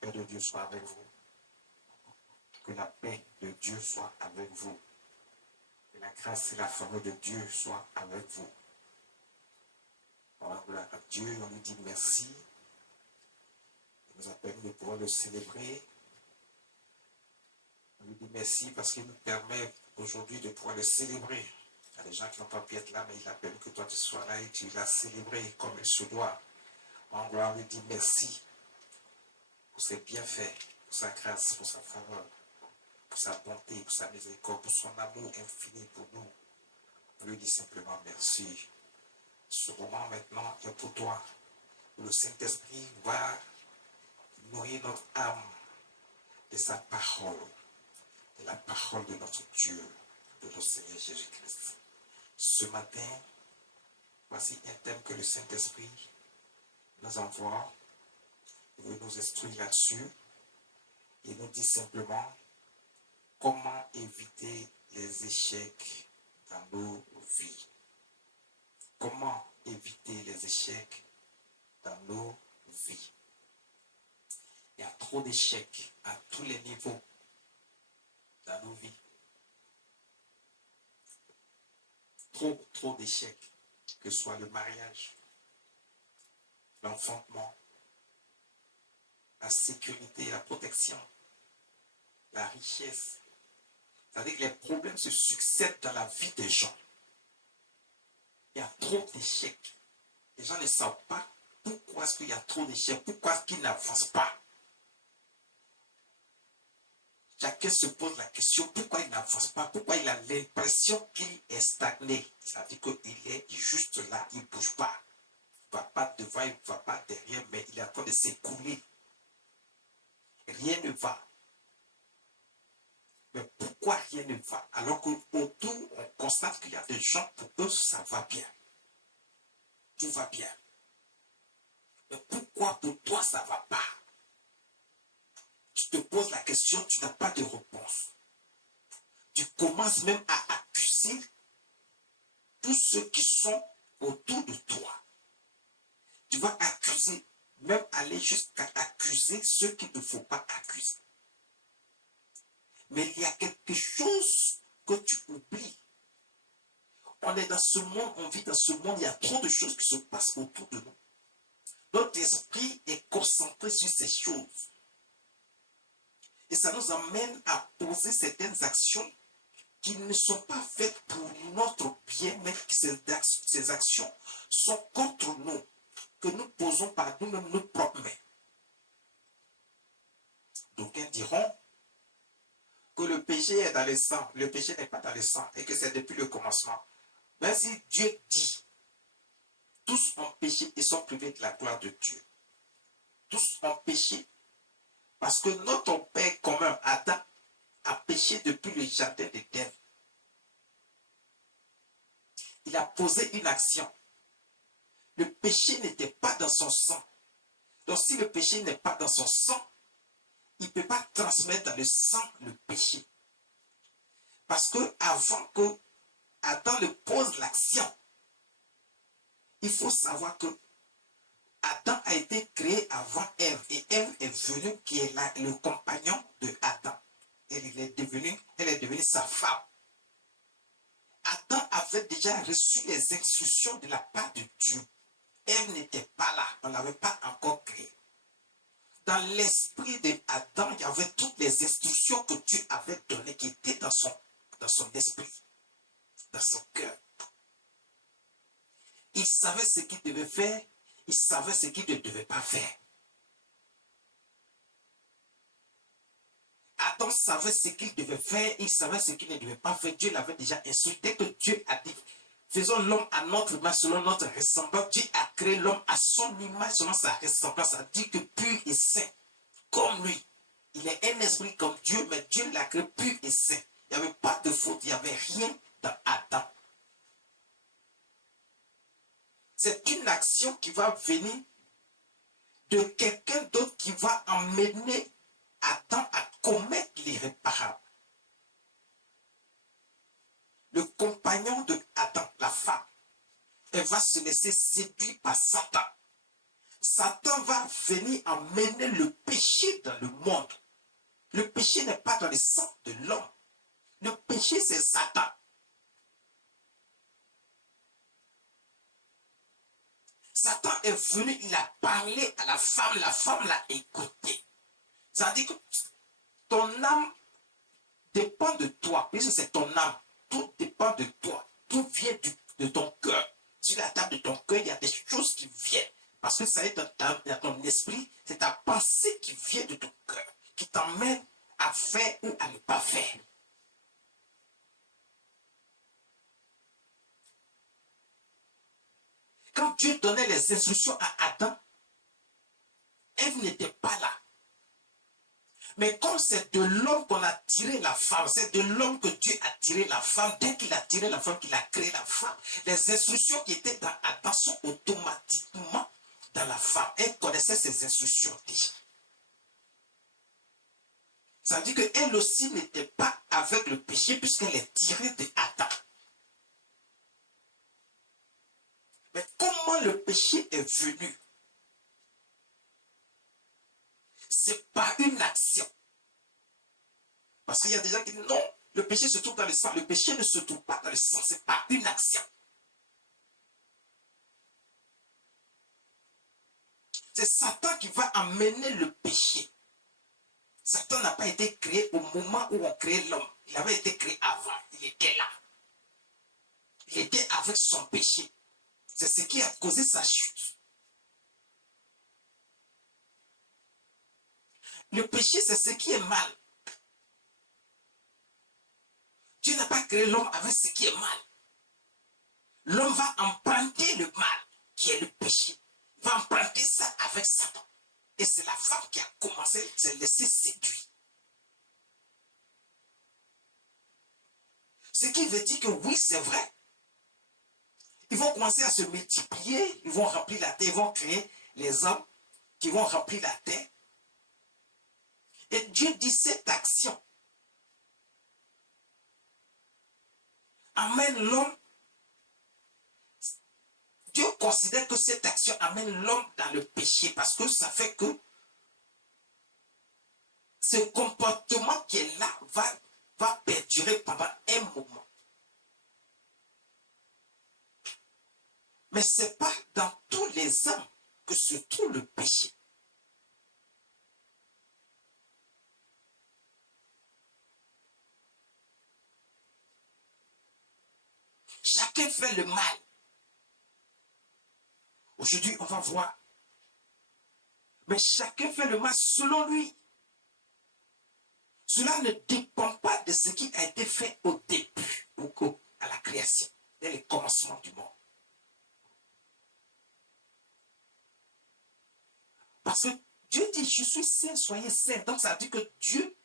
paix de Dieu soit avec vous. Que la paix de Dieu soit avec vous. Que la grâce et la faveur de Dieu soient avec vous. Alors, gloire à Dieu, on lui dit merci. Il nous a permis de pouvoir le célébrer. On lui dit merci parce qu'il nous permet aujourd'hui de pouvoir le célébrer. Il y a des gens qui n'ont pas pu être là, mais il a permis que toi tu sois là et tu l'as célébré comme il se doit. En gloire, on lui dit merci pour ses bienfaits, pour sa grâce, pour sa faveur, pour sa bonté, pour sa miséricorde, pour son amour infini pour nous. On lui dit simplement merci. Ce moment maintenant est pour toi. Le Saint-Esprit va nourrir notre âme de sa parole, de la parole de notre Dieu, de notre Seigneur Jésus-Christ. Ce matin, voici un thème que le Saint-Esprit nous envoie. Il veut nous instruire là-dessus. Il nous dit simplement comment éviter les échecs dans nos vies. Comment éviter les échecs dans nos vies. Il y a trop d'échecs à tous les niveaux dans nos vies. Trop d'échecs, que ce soit le mariage, l'enfantement, la sécurité, la protection, la richesse. C'est-à-dire que les problèmes se succèdent dans la vie des gens. Il y a trop d'échecs. Les gens ne savent pas pourquoi est-ce qu'il y a trop d'échecs, pourquoi est-ce qu'ils n'avancent pas. Chacun se pose la question, pourquoi il n'avance pas, pourquoi il a l'impression qu'il est stagné. C'est-à-dire qu'il est juste là, il ne bouge pas. Il ne va pas devant, il ne va pas derrière, mais il est en train de s'écouler. Rien ne va. Mais pourquoi rien ne va? Alors qu'autour, on constate qu'il y a des gens, pour eux, ça va bien. Tout va bien. Mais pourquoi pour toi, ça ne va pas? Tu te poses la question, tu n'as pas de réponse. Tu commences même à accuser tous ceux qui sont autour de toi. Tu vas accuser, même aller jusqu'à accuser ceux qu'il ne faut pas accuser. Mais il y a quelque chose que tu oublies. On est dans ce monde, on vit dans ce monde, il y a trop de choses qui se passent autour de nous. Notre esprit est concentré sur ces choses. Et ça nous amène à poser certaines actions qui ne sont pas faites pour notre bien, mais que ces actions sont contre nous, que nous posons par nous-mêmes nos propres mains. D'aucuns diront que le péché est dans le sang, le péché n'est pas dans le sang, et que c'est depuis le commencement. Mais si Dieu dit, tous ont péché et sont privés de la gloire de Dieu. Tous ont péché, parce que notre Père commun, Adam, a péché depuis le jardin d'Éden. Il a posé une action. Le péché n'était pas dans son sang. Donc si le péché n'est pas dans son sang, il ne peut pas transmettre dans le sang le péché. Parce que avant que Adam ne pose l'action, il faut savoir que Adam a été créé avant Ève. Et Ève est venue, qui est le compagnon de Adam. Elle est devenue sa femme. Adam avait déjà reçu les instructions de la part de Dieu. Ève n'était pas là, on ne l'avait pas encore créée. Dans l'esprit d'Adam, il y avait toutes les instructions que Dieu avait données qui étaient dans son esprit, dans son cœur. Il savait ce qu'il devait faire, il savait ce qu'il ne devait pas faire. Adam savait ce qu'il devait faire, il savait ce qu'il ne devait pas faire. Dieu l'avait déjà instruit. Dès que Dieu a dit, faisons l'homme à notre image, selon notre ressemblance. Dieu a créé l'homme à son image, selon sa ressemblance. A dit que pur et saint, comme lui. Il est un esprit comme Dieu, mais Dieu l'a créé pur et saint. Il n'y avait pas de faute, il n'y avait rien dans Adam. C'est une action qui va venir de quelqu'un d'autre qui va emmener Adam à commettre l'irréparable. Le compagnon de Adam, la femme, elle va se laisser séduire par Satan. Satan va venir emmener le péché dans le monde. Le péché n'est pas dans le sang de l'homme. Le péché, c'est Satan. Satan est venu, il a parlé à la femme l'a écouté. Ça veut dire que ton âme dépend de toi, puisque c'est ton âme. Tout dépend de toi. Tout vient de ton cœur. Sur la table de ton cœur, il y a des choses qui viennent. Parce que ça est dans ton esprit, c'est ta pensée qui vient de ton cœur, qui t'emmène à faire ou à ne pas faire. Quand Dieu donnait les instructions à Adam, Ève n'était pas là. Mais comme c'est de l'homme qu'on a tiré la femme, c'est de l'homme que Dieu a tiré la femme, dès qu'il a tiré la femme, qu'il a créé la femme, les instructions qui étaient dans Adam sont automatiquement dans la femme. Elle connaissait ces instructions déjà. Ça veut dire qu'elle aussi n'était pas avec le péché puisqu'elle est tirée de Adam. Mais comment le péché est venu? C'est pas une action. Parce qu'il y a des gens qui disent non, le péché se trouve dans le sang. Le péché ne se trouve pas dans le sang, c'est pas une action. C'est Satan qui va amener le péché. Satan n'a pas été créé au moment où on crée l'homme. Il avait été créé avant. Il était là. Il était avec son péché. C'est ce qui a causé sa chute. Le péché, c'est ce qui est mal. Dieu n'a pas créé l'homme avec ce qui est mal. L'homme va emprunter le mal, qui est le péché. Il va emprunter ça avec Satan. Et c'est la femme qui a commencé à se laisser séduire. Ce qui veut dire que oui, c'est vrai. Ils vont commencer à se multiplier, ils vont remplir la terre, ils vont créer les hommes qui vont remplir la terre. Et Dieu dit cette action amène l'homme. Dieu considère que cette action amène l'homme dans le péché parce que ça fait que ce comportement qui est là va perdurer pendant un moment. Mais ce n'est pas dans tous les hommes que se trouve le péché. Chacun fait le mal. Aujourd'hui, on va voir. Mais chacun fait le mal selon lui. Cela ne dépend pas de ce qui a été fait au début, à la création, dès le commencement du monde. Parce que Dieu dit, je suis saint, soyez saints. Donc ça veut dire que Dieu,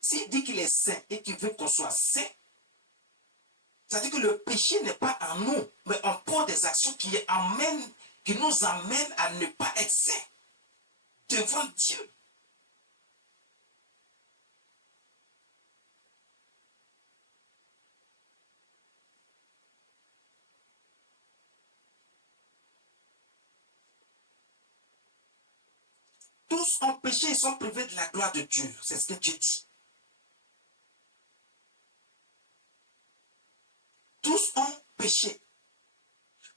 s'il dit qu'il est saint et qu'il veut qu'on soit saint, ça veut dire que le péché n'est pas en nous, mais on prend des actions qui nous amènent à ne pas être saints devant Dieu. Tous ont péché et sont privés de la gloire de Dieu. C'est ce que Dieu dit. Tous ont péché.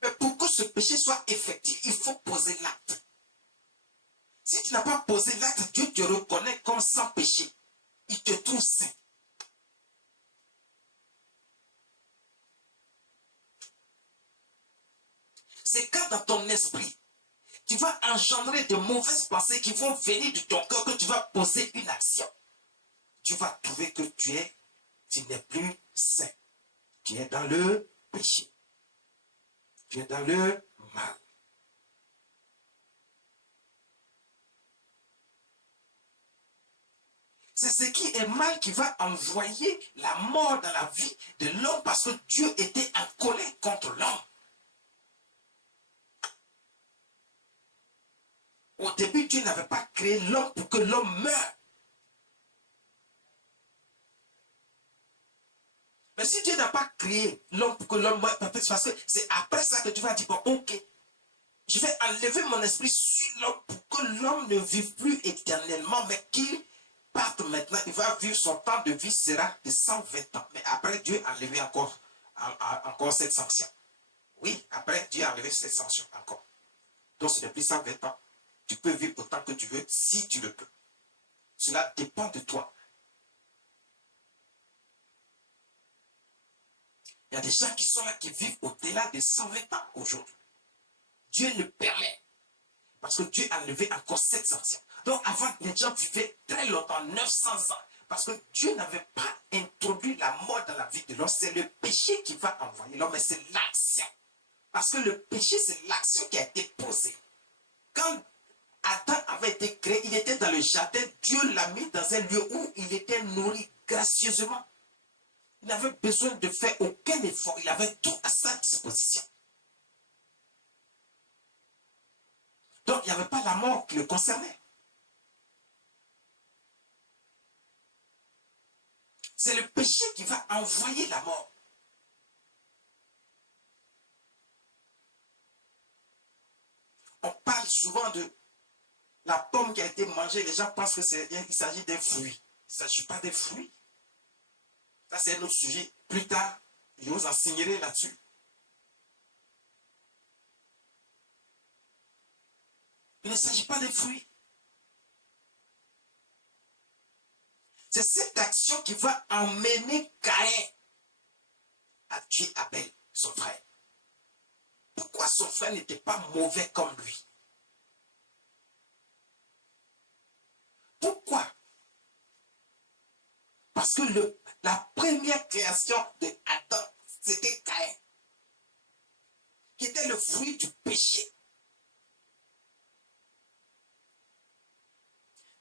Mais pour que ce péché soit effectif, il faut poser l'acte. Si tu n'as pas posé l'acte, Dieu te reconnaît comme sans péché. Il te trouve saint. C'est quand dans ton esprit, tu vas engendrer de mauvaises pensées qui vont venir de ton cœur que tu vas poser une action. Tu vas trouver que tu n'es plus saint. Tu es dans le péché. Tu es dans le mal. C'est ce qui est mal qui va envoyer la mort dans la vie de l'homme parce que Dieu était en colère contre l'homme. Au début, Dieu n'avait pas créé l'homme pour que l'homme meure. Mais si Dieu n'a pas créé l'homme pour que l'homme meure, c'est parce que c'est après ça que tu vas dire, bon, ok, je vais enlever mon esprit sur l'homme pour que l'homme ne vive plus éternellement, mais qu'il entre maintenant, il va vivre, son temps de vie sera de 120 ans. Mais après, Dieu a enlevé encore cette sanction. Oui, après, Dieu a enlevé cette sanction encore. Donc, ce n'est plus 120 ans. Tu peux vivre autant que tu veux, si tu le peux. Cela dépend de toi. Il y a des gens qui sont là, qui vivent au-delà de 120 ans aujourd'hui. Dieu le permet. Parce que Dieu a enlevé encore cette sanction. Donc, avant, les gens vivaient très longtemps, 900 ans. Parce que Dieu n'avait pas introduit la mort dans la vie de l'homme. C'est le péché qui va envoyer l'homme, mais c'est l'action. Parce que le péché, c'est l'action qui a été posée. Quand Adam avait été créé, il était dans le jardin. Dieu l'a mis dans un lieu où il était nourri gracieusement. Il n'avait besoin de faire aucun effort. Il avait tout à sa disposition. Donc, il n'y avait pas la mort qui le concernait. C'est le péché qui va envoyer la mort. On parle souvent de la pomme qui a été mangée. Les gens pensent qu'il s'agit d'un fruit. Il ne s'agit pas d'un fruit. Ça, c'est un autre sujet. Plus tard, je vous enseignerai là-dessus. Il ne s'agit pas d'un fruit. C'est cette action qui va emmener Caïn à tuer Abel, son frère. Pourquoi son frère n'était pas mauvais comme lui? Pourquoi? Parce que la première création de Adam, c'était Caïn, qui était le fruit du péché.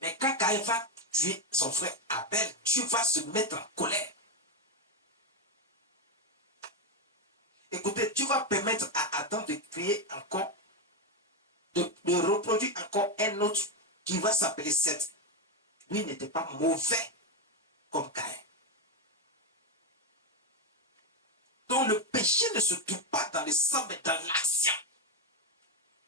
Mais quand Caïn va tuer son frère Abel, Dieu va se mettre en colère. Écoutez, Dieu va permettre à Adam de créer encore, de reproduire encore un autre qui va s'appeler Seth. Lui n'était pas mauvais comme Caïn. Donc le péché ne se trouve pas dans le sang, mais dans l'action.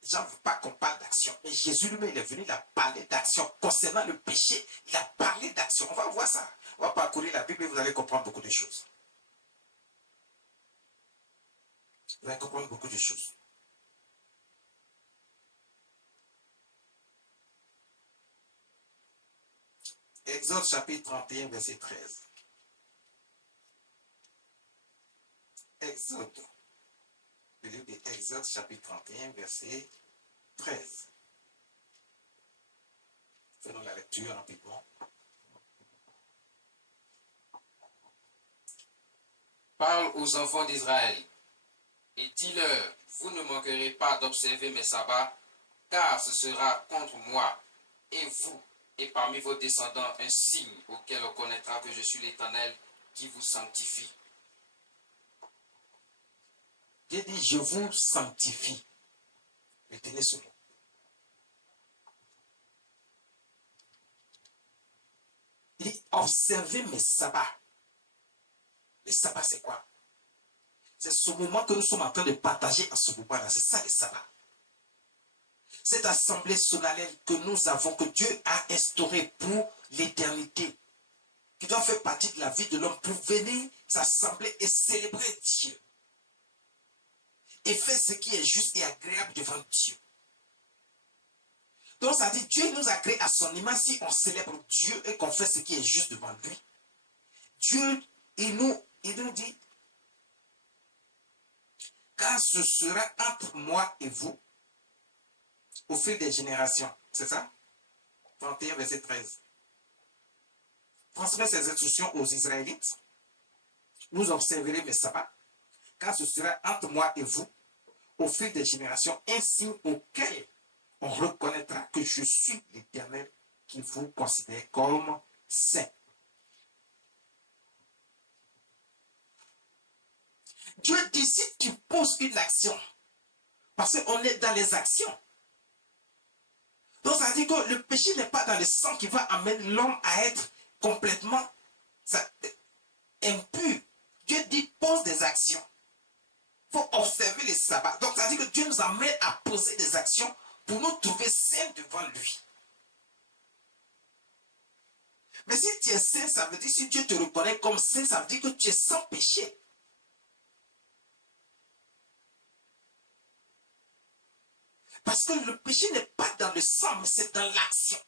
Les gens ne veulent pas qu'on parle d'action. Mais Jésus lui-même, il est venu, il a parlé d'action. Concernant le péché, il a parlé d'action. On va voir ça. On va parcourir la Bible et vous allez comprendre beaucoup de choses. Vous allez comprendre beaucoup de choses. Exode chapitre 31, verset 13. Exode. Le livre d'Exode chapitre 31, verset 13. Faisons la lecture rapidement. Parle aux enfants d'Israël et dis-leur, vous ne manquerez pas d'observer mes sabbats, car ce sera contre moi et vous et parmi vos descendants un signe auquel on connaîtra que je suis l'Éternel qui vous sanctifie. Dieu dit, je vous sanctifie. Retenez ce mot. Il dit, observez mes sabbats. Les sabbats, c'est quoi? C'est ce moment que nous sommes en train de partager en ce moment-là. C'est ça, les sabbats. Cette assemblée solennelle que nous avons, que Dieu a instaurée pour l'éternité, qui doit faire partie de la vie de l'homme pour venir s'assembler et célébrer Dieu. Et faire ce qui est juste et agréable devant Dieu. Donc ça dit, Dieu nous a créés à son image. Si on célèbre Dieu et qu'on fait ce qui est juste devant lui, Dieu, il nous dit, car ce sera entre moi et vous au fil des générations. C'est ça? 31, verset 13. Transmets ces instructions aux Israélites. Vous observerez mes sabbats, car ce sera entre moi et vous au fil des générations, un signe auquel on reconnaîtra que je suis l'Éternel qui vous considère comme saint. Dieu dit, si tu poses une action, parce qu'on est dans les actions. Donc ça dit que le péché n'est pas dans le sang qui va amener l'homme à être complètement impur. Dieu dit, pose des actions. Il faut observer les sabbats. Donc ça dit que Dieu nous amène à poser des actions pour nous trouver saints devant lui. Mais si tu es saint, ça veut dire, si Dieu te reconnaît comme saint, ça veut dire que tu es sans péché. Parce que le péché n'est pas dans le sang, mais c'est dans l'action.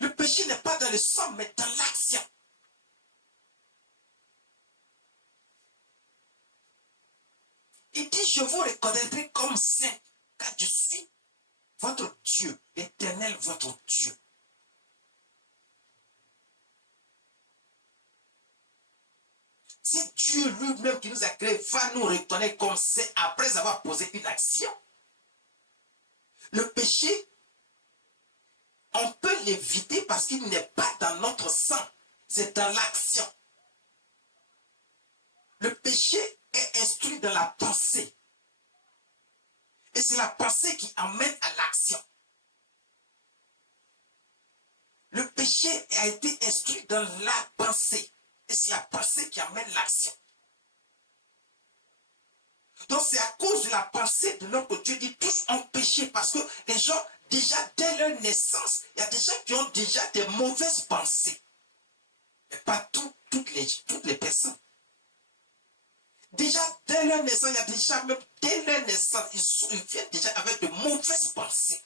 Le péché n'est pas dans le sang, mais dans l'action. Il dit, je vous reconnaîtrai comme saint, car je suis votre Dieu, l'Éternel, votre Dieu. Si Dieu lui-même qui nous a créés va nous reconnaître comme saint après avoir posé une action, le péché, on peut l'éviter parce qu'il n'est pas dans notre sang, c'est dans l'action. Le péché est instruit dans la pensée. Et c'est la pensée qui amène à l'action. Le péché a été instruit dans la pensée. Et c'est la pensée qui amène l'action. Donc c'est à cause de la pensée de notre Dieu dit tous ont péché parce que les gens, déjà dès leur naissance, il y a des gens qui ont déjà des mauvaises pensées. Mais pas toutes les personnes. Déjà dès leur naissance, il y a déjà même dès leur naissance, ils viennent déjà avec de mauvaises pensées.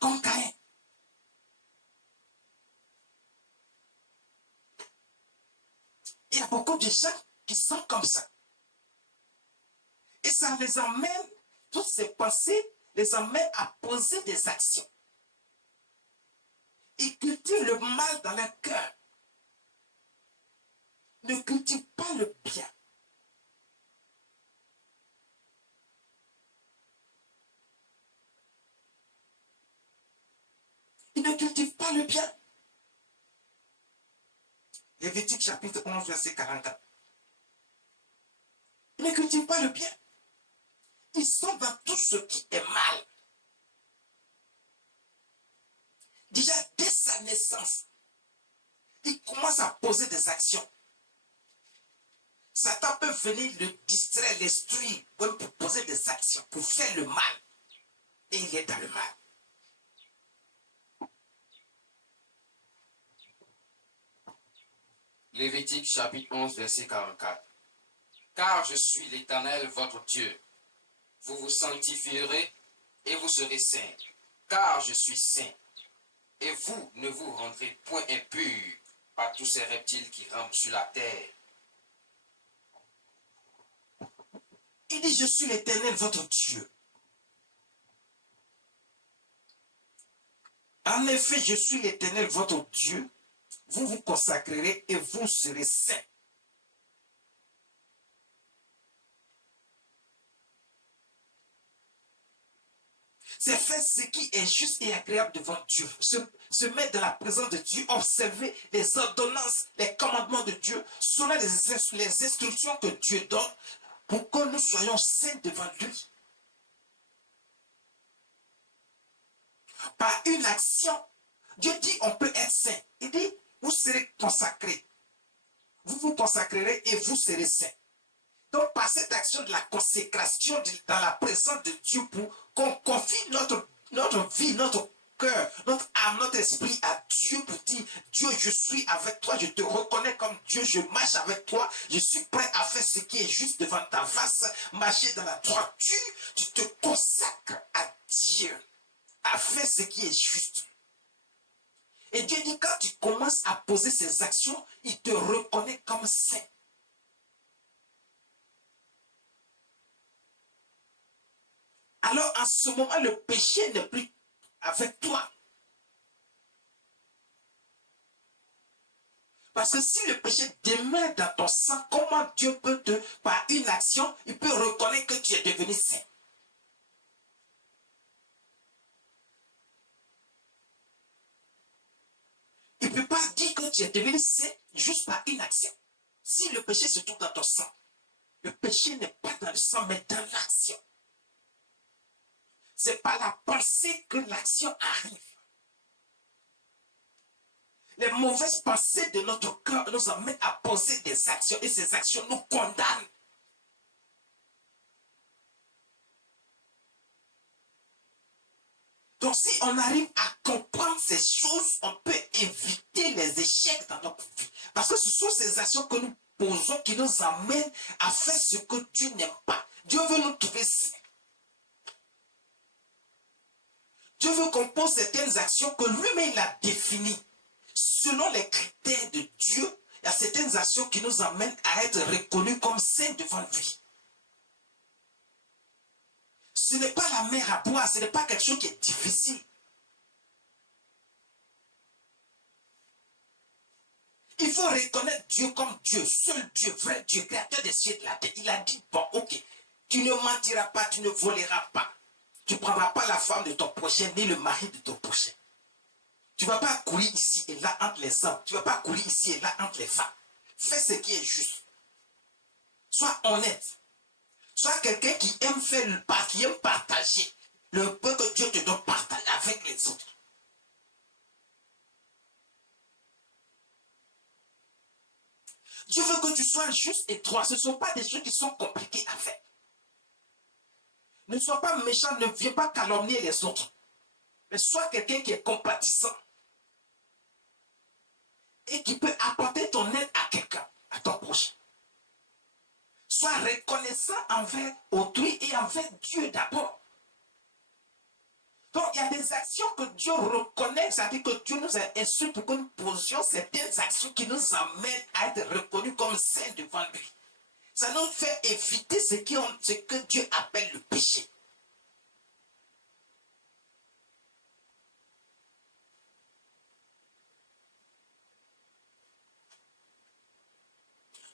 Comme Caïn. Il y a beaucoup de gens qui sont comme ça. Et ça les emmène, toutes ces pensées les emmènent à poser des actions. Ils cultivent le mal dans leur cœur. Ne cultivent pas le bien. Ils ne cultivent pas le bien. Lévitique chapitre 11, verset 44. Ils ne cultivent pas le bien. Ils sont dans tout ce qui est mal. Déjà, dès sa naissance, ils commencent à poser des actions. Satan peut venir le distraire, l'instruire, pour poser des actions, pour faire le mal. Et il est dans le mal. Lévitique chapitre 11, verset 44. Car je suis l'Éternel, votre Dieu. Vous vous sanctifierez et vous serez saints, car je suis saint. Et vous ne vous rendrez point impurs par tous ces reptiles qui rampent sur la terre. Il dit, je suis l'Éternel, votre Dieu. En effet, je suis l'Éternel, votre Dieu. Vous vous consacrerez et vous serez saints. C'est faire ce qui est juste et agréable devant Dieu. Se mettre dans la présence de Dieu, observer les ordonnances, les commandements de Dieu, selon les instructions que Dieu donne pour que nous soyons saints devant lui. Par une action, Dieu dit on peut être saint. Il dit, vous serez consacrés. Vous vous consacrerez et vous serez saints. Donc, par cette action de la consécration dans la présence de Dieu pour qu'on confie notre vie, notre cœur, notre âme, notre esprit à Dieu pour dire, Dieu, je suis avec toi, je te reconnais comme Dieu, je marche avec toi, je suis prêt à faire ce qui est juste devant ta face, marcher dans la droiture, tu te consacres à Dieu, à faire ce qui est juste. Et Dieu dit, quand tu commences à poser ces actions, il te reconnaît comme saint. Alors, en ce moment, le péché n'est plus avec toi. Parce que si le péché demeure dans ton sang, comment Dieu peut par une action, il peut reconnaître que tu es devenu saint. Il ne peut pas dire que tu es devenu saint juste par une action. Si le péché se trouve dans ton sang, le péché n'est pas dans le sang, mais dans l'action. C'est par la pensée que l'action arrive. Les mauvaises pensées de notre cœur nous amènent à poser des actions et ces actions nous condamnent. Donc si on arrive à comprendre ces choses, on peut éviter les échecs dans notre vie. Parce que ce sont ces actions que nous posons qui nous amènent à faire ce que Dieu n'aime pas. Dieu veut nous trouver saints. Dieu veut qu'on pose certaines actions que lui-même a définies. Selon les critères de Dieu, il y a certaines actions qui nous amènent à être reconnus comme saints devant lui. Ce n'est pas la mer à boire, ce n'est pas quelque chose qui est difficile. Il faut reconnaître Dieu comme Dieu, seul Dieu, vrai Dieu, créateur des cieux et de la terre. Il a dit, bon, ok, tu ne mentiras pas, tu ne voleras pas. Tu ne prendras pas la femme de ton prochain, ni le mari de ton prochain. Tu ne vas pas courir ici et là entre les hommes. Tu ne vas pas courir ici et là entre les femmes. Fais ce qui est juste. Sois honnête. Sois quelqu'un qui aime faire le pas, qui aime partager le peu que Dieu te donne, partager avec les autres. Dieu veut que tu sois juste et droit. Ce ne sont pas des choses qui sont compliquées à faire. Ne sois pas méchant, ne viens pas calomnier les autres. Mais sois quelqu'un qui est compatissant. Et qui peut apporter ton aide à quelqu'un, à ton prochain. Sois reconnaissant envers autrui et envers Dieu d'abord. Donc, il y a des actions que Dieu reconnaît, c'est-à-dire que Dieu nous a instruits pour que nous posions certaines actions qui nous amènent à être reconnus comme saints devant lui. Ça nous fait éviter ce que Dieu appelle le péché.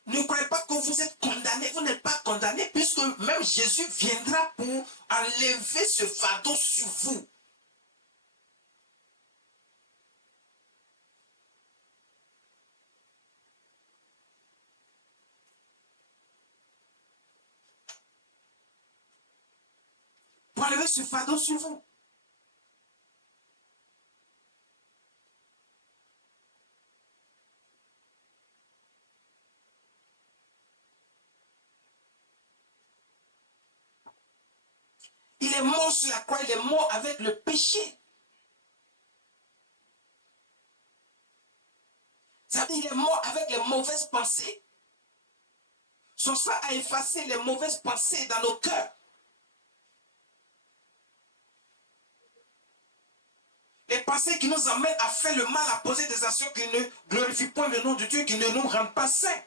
Ne croyez pas que vous êtes condamnés, vous n'êtes pas condamnés, puisque même Jésus viendra pour enlever ce fardeau sur vous. Pour enlever ce fardeau sur vous. Il est mort sur la croix, il est mort avec le péché. Ça veut dire qu'il est mort avec les mauvaises pensées. Son sang a effacé les mauvaises pensées dans nos cœurs. Les pensées qui nous amènent à faire le mal, à poser des actions qui ne glorifient pas le nom de Dieu, qui ne nous rendent pas saints.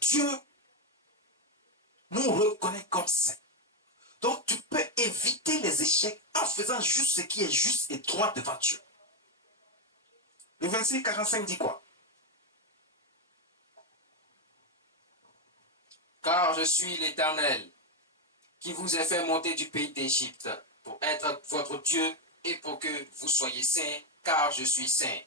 Dieu nous reconnaît comme saints. Donc tu peux éviter les échecs en faisant juste ce qui est juste et droit devant Dieu. Le verset 45 dit quoi? Car je suis l'Éternel, qui vous ai fait monter du pays d'Égypte, pour être votre Dieu et pour que vous soyez saints, car je suis saint.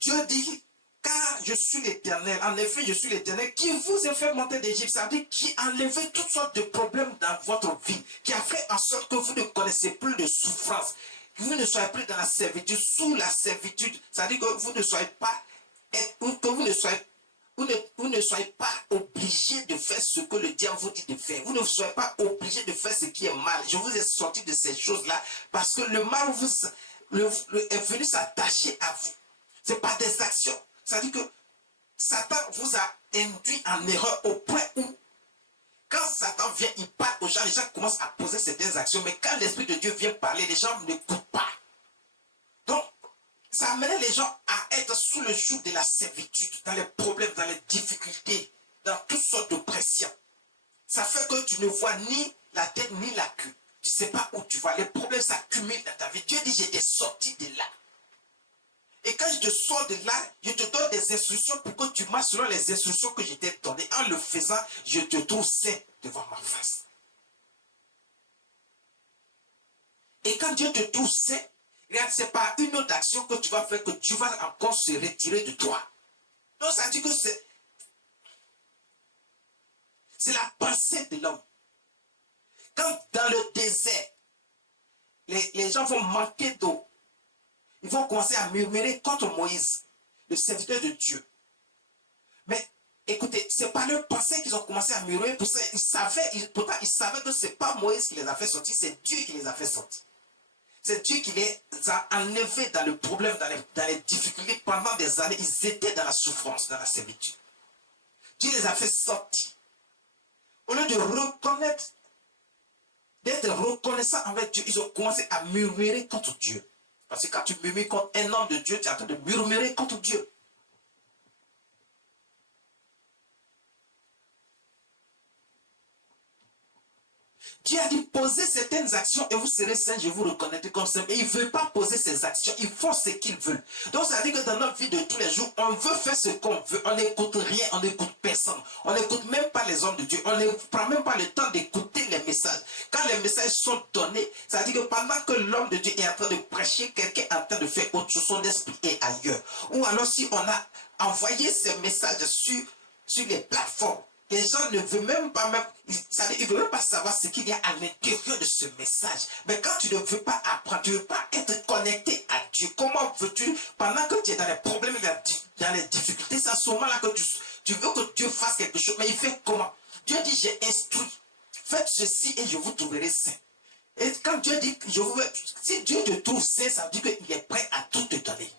Dieu dit, car je suis l'Éternel. En effet, je suis l'Éternel qui vous a fait monter d'Égypte. Ça veut dire qui a enlevé toutes sortes de problèmes dans votre vie, qui a fait en sorte que vous ne connaissez plus de souffrance, que vous ne soyez plus dans la servitude, sous la servitude. Ça veut dire que vous ne soyez pas, que vous ne soyez pas obligé de faire ce que le diable vous dit de faire. Vous ne soyez pas obligé de faire ce qui est mal. Je vous ai sorti de ces choses-là parce que le mal est venu s'attacher à vous. Ce n'est pas des actions. Ça veut dire que Satan vous a induit en erreur au point où, quand Satan vient, il parle aux gens, les gens commencent à poser certaines actions, mais quand l'Esprit de Dieu vient parler, les gens n'écoutent pas. Donc, ça amenait les gens à être sous le joug de la servitude, dans les problèmes, dans les difficultés, dans toutes sortes de pressions. Ça fait que tu ne vois ni la tête ni la queue. Tu ne sais pas où tu vas. Les problèmes s'accumulent dans ta vie. Dieu dit, je t'ai sorti de là. Et quand je te sors de là, je te donne des instructions pour que tu marches selon les instructions que je t'ai données. En le faisant, je te trouve saint devant ma face. Et quand Dieu te trouve saint, regarde, ce n'est pas une autre action que tu vas faire que Dieu va encore se retirer de toi. Donc ça dit que c'est la pensée de l'homme. Quand dans le désert, les gens vont manquer d'eau, ils vont commencer à murmurer contre Moïse, le serviteur de Dieu. Mais Écoutez, c'est pas leur pensée qu'ils ont commencé à murmurer. Pour ça, pourtant, ils savaient que ce n'est pas Moïse qui les a fait sortir, c'est Dieu qui les a fait sortir. C'est Dieu qui les a enlevés dans le problème, dans les difficultés. Pendant des années, ils étaient dans la souffrance, dans la servitude. Dieu les a fait sortir. Au lieu de reconnaître, d'être reconnaissants envers Dieu, ils ont commencé à murmurer contre Dieu. Parce que quand tu murmures contre un homme de Dieu, tu es en train de murmurer contre Dieu. Dieu a dit posez certaines actions et vous serez saints, je vous reconnaîtrai comme saint. Mais ils ne veulent pas poser ces actions, ils font ce qu'ils veulent. Donc ça veut dire que dans notre vie de tous les jours, on veut faire ce qu'on veut, on n'écoute rien, on n'écoute personne. On n'écoute même pas les hommes de Dieu, on ne prend même pas le temps d'écouter les messages. Quand les messages sont donnés, ça veut dire que pendant que l'homme de Dieu est en train de prêcher, quelqu'un est en train de faire autre chose, son esprit est ailleurs. Ou alors si on a envoyé ces messages sur les plateformes, les gens ne veulent même pas ils veulent même pas savoir ce qu'il y a à l'intérieur de ce message. Mais quand tu ne veux pas apprendre, tu ne veux pas être connecté à Dieu, comment veux-tu, pendant que tu es dans les problèmes, dans les difficultés, c'est à ce moment-là que tu veux que Dieu fasse quelque chose, mais il fait comment? Dieu dit, j'ai instruit, faites ceci et je vous trouverai saint. Et quand Dieu dit, si Dieu te trouve saint, ça veut dire qu'il est prêt à tout te donner.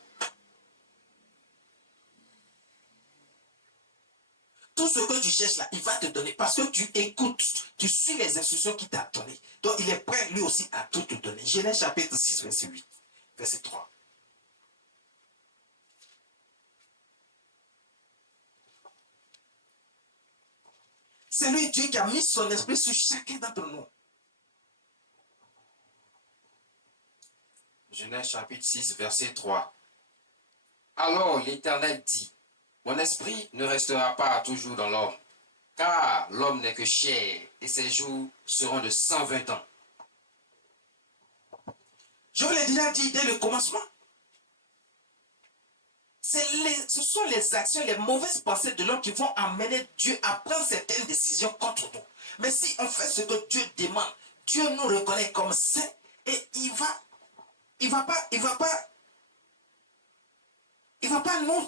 Tout ce que tu cherches là, il va te donner parce que tu écoutes, tu suis les instructions qu'il t'a données. Donc il est prêt lui aussi à tout te donner. Genèse chapitre 6, verset 8, verset 3. C'est lui Dieu qui a mis son esprit sur chacun d'entre nous. Genèse chapitre 6, verset 3. Alors l'Éternel dit, mon esprit ne restera pas toujours dans l'homme, car l'homme n'est que chair, et ses jours seront de 120 ans. Je vous l'ai déjà dit dès le commencement. Ce sont les actions, les mauvaises pensées de l'homme qui vont amener Dieu à prendre certaines décisions contre nous. Mais si on fait ce que Dieu demande, Dieu nous reconnaît comme saints et il va pas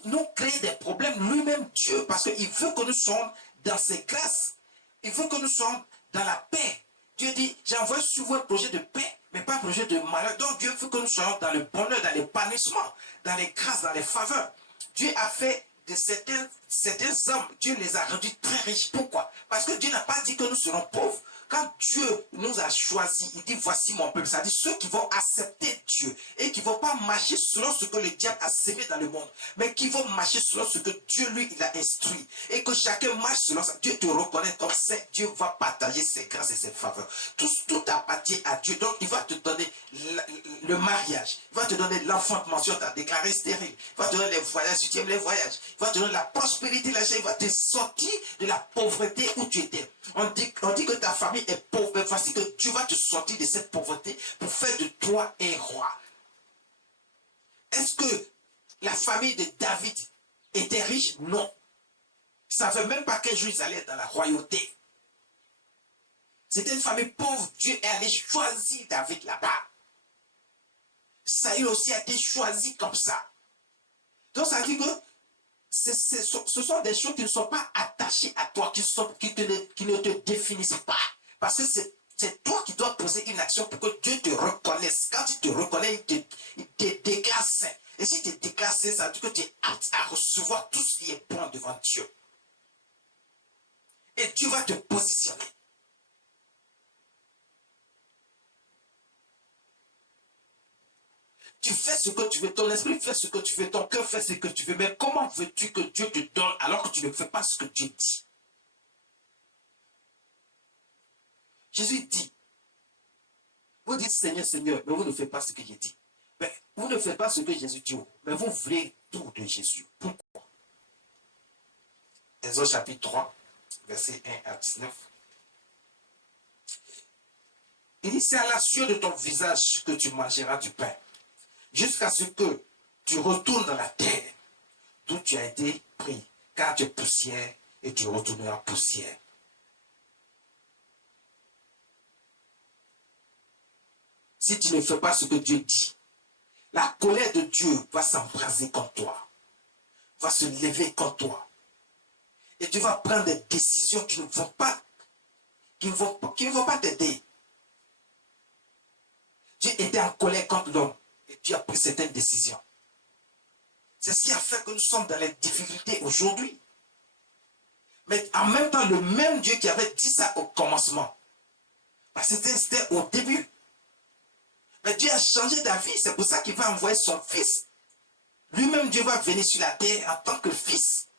nous créer des problèmes lui-même Dieu parce qu'il veut que nous soyons dans ses grâces. Il veut que nous soyons dans la paix. Dieu dit, j'envoie sur vous un projet de paix, mais pas un projet de malheur. Donc Dieu veut que nous soyons dans le bonheur, dans l'épanouissement, dans les grâces, dans les faveurs. Dieu a fait de certains hommes, Dieu les a rendus très riches. Pourquoi? Parce que Dieu n'a pas dit que nous serons pauvres. Quand Dieu nous a choisis, il dit voici mon peuple. C'est-à-dire ceux qui vont accepter Dieu et qui ne vont pas marcher selon ce que le diable a sémé dans le monde, mais qui vont marcher selon ce que Dieu lui il a instruit. Et que chacun marche selon ça. Dieu te reconnaît comme saint. Dieu va partager ses grâces et ses faveurs. Tout appartient à Dieu. Donc il va te donner le mariage. Il va te donner l'enfantement. Tu as déclaré stérile. Il va te donner les voyages. Si tu aimes les voyages. Il va te donner la prospérité. Il va te sortir de la pauvreté où tu étais. On dit que ta famille est pauvre, mais voici que tu vas te sortir de cette pauvreté pour faire de toi un roi. Est-ce que la famille de David était riche? Non. Ça ne fait même pas qu'un jour ils allaient dans la royauté. C'était une famille pauvre. Dieu est allé choisir David là-bas. Saül aussi a été choisi comme ça. Donc ça veut dire que ce sont des choses qui ne sont pas attachées à toi, qui ne te définissent pas. Parce que c'est toi qui dois poser une action pour que Dieu te reconnaisse. Quand il te reconnaît, il te déclare saint. Et si tu te déclares saint, ça veut dire que tu es apte à recevoir tout ce qui est bon devant Dieu. Et Dieu va te positionner. Tu fais ce que tu veux, ton esprit fait ce que tu veux, ton cœur fait ce que tu veux, mais comment veux-tu que Dieu te donne alors que tu ne fais pas ce que Dieu dit? Jésus dit, vous dites Seigneur, Seigneur, mais vous ne faites pas ce que j'ai dit. Mais vous ne faites pas ce que Jésus dit, mais vous voulez tout de Jésus. Pourquoi? Exode chapitre 3, verset 1 à 19. Il dit, c'est à la sueur de ton visage que tu mangeras du pain, jusqu'à ce que tu retournes dans la terre d'où tu as été pris, car tu es poussière et tu retourneras poussière. Si tu ne fais pas ce que Dieu dit, la colère de Dieu va s'embraser contre toi, va se lever contre toi. Et tu vas prendre des décisions qui ne vont pas, qui ne vont pas t'aider. Tu étais en colère contre l'homme et tu as pris certaines décisions. C'est ce qui a fait que nous sommes dans les difficultés aujourd'hui. Mais en même temps, le même Dieu qui avait dit ça au commencement, parce que c'était au début. Mais Dieu a changé d'avis, c'est pour ça qu'il va envoyer son fils. Lui-même, Dieu va venir sur la terre en tant que fils.